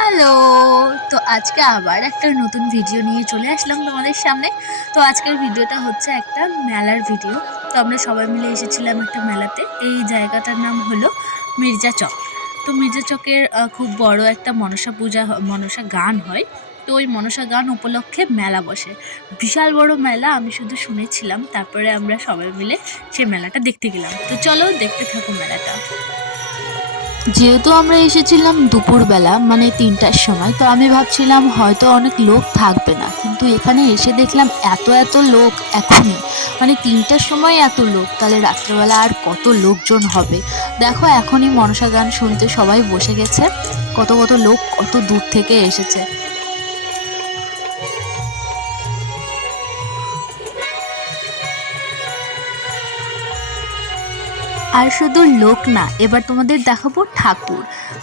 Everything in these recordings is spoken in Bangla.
হ্যালো। তো আজকে আবার একটা নতুন ভিডিও নিয়ে চলে আসলাম তোমাদের সামনে। তো আজকের ভিডিওটা হচ্ছে একটা মেলার ভিডিও। তো আমরা সবাই মিলে এসেছিলাম একটা মেলাতে। এই জায়গাটার নাম হলো মির্জা চক। তো মির্জা চকের খুব বড় একটা মনসা পূজা মনসা গান হয়। তো ওই মনসা গান উপলক্ষে মেলা বসে। বিশাল বড় মেলা, আমি শুধু শুনেছিলাম, তারপরে আমরা সবাই মিলে সেই মেলাটা দেখতে গেলাম। তো চলো দেখতে থাকো মেলাটা। যেহেতু আমরা এসেছিলাম দুপুরবেলা মানে ৩টার সময়, তো আমি ভাবছিলাম হয়তো অনেক লোক থাকবে না, কিন্তু এখানে এসে দেখলাম এত এত লোক এখনই, মানে ৩টার সময় এত লোক, তাহলে রাত্রেবেলা আর কত লোকজন হবে। দেখো এখনই মনসা গান শুনতে সবাই বসে গেছে, কত কত লোক কত দূর থেকে এসেছে। আর শুধু লোক না, এবার তোমাদের দেখাবো ঠাকুর।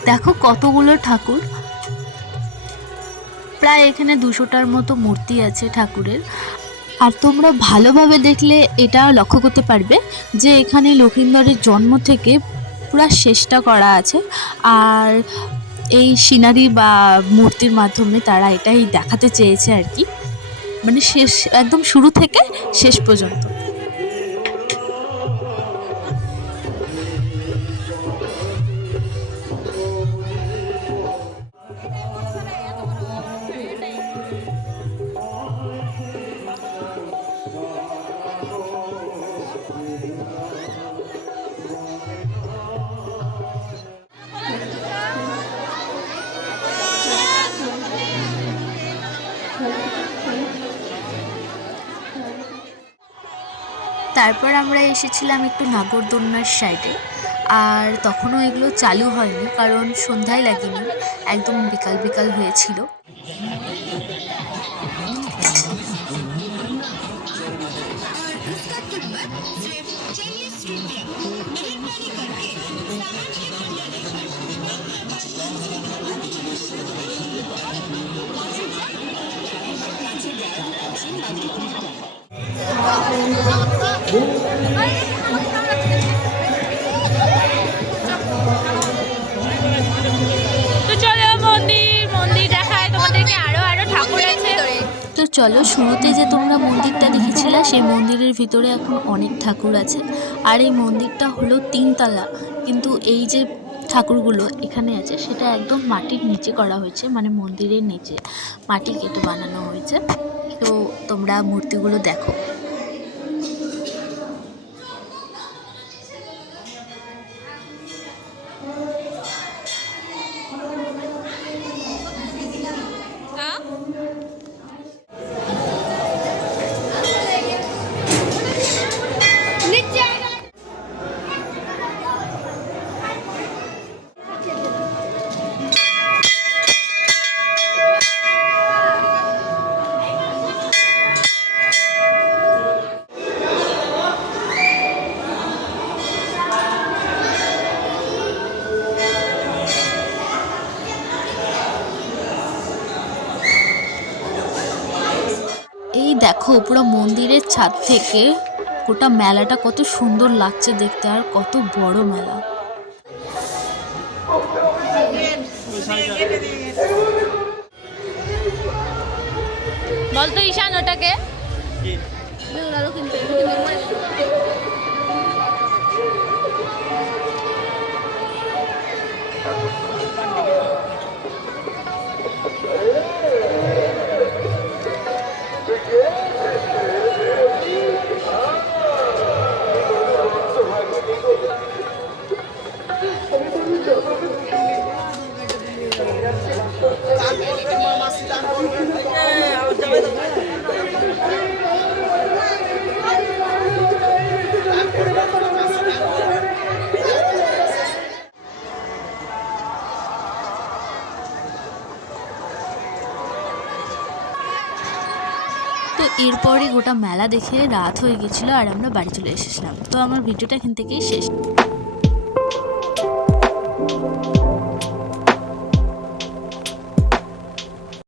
দেখো কতগুলো ঠাকুর, প্রায় এখানে ২০০টার মতো মূর্তি আছে ঠাকুরের। আর তোমরা ভালোভাবে দেখলে এটা লক্ষ্য করতে পারবে যে এখানে লক্ষিন্দরের জন্ম থেকে পুরা শেষটা করা আছে। আর এই সিনারি বা মূর্তির মাধ্যমে তারা এটাই দেখাতে চেয়েছে আর কি, মানে শেষ একদম শুরু থেকে শেষ পর্যন্ত। তারপর আমরা এসেছিলাম একটু নাগরদোলনার সাইডে। আর তখনও এগুলো চালু হয়নি, কারণ সন্ধ্যায় লাগেনি, একদম বিকাল বিকাল হয়েছিল। তো চলো মন্দির দেখায় তোমাদেরকে, আরো ঠাকুর আছে। তো চলো, শুরুতে যে তোমরা মন্দিরটা দেখেছিলে সেই মন্দিরের ভিতরে এখন অনেক ঠাকুর আছে। আর এই মন্দিরটা হলো ৩ তলা, কিন্তু এই যে ঠাকুরগুলো এখানে আছে সেটা একদম মাটির নিচে করা হয়েছে, মানে মন্দিরের নিচে মাটি কেটে বানানো হয়েছে। তো তোমরা মূর্তিগুলো দেখো। এই দেখো পুরো মন্দিরের ছাদ থেকে গোটা মেলাটা কত সুন্দর লাগছে দেখতে, আর কত বড় মেলা। বলতো ঈশান ওটাকে তো এরপরে গোটা মেলা দেখে রাত হয়ে গেছিলো আর আমরা বাড়ি চলে এসেছিলাম। তো আমার ভিডিওটা এখান থেকেই শেষ।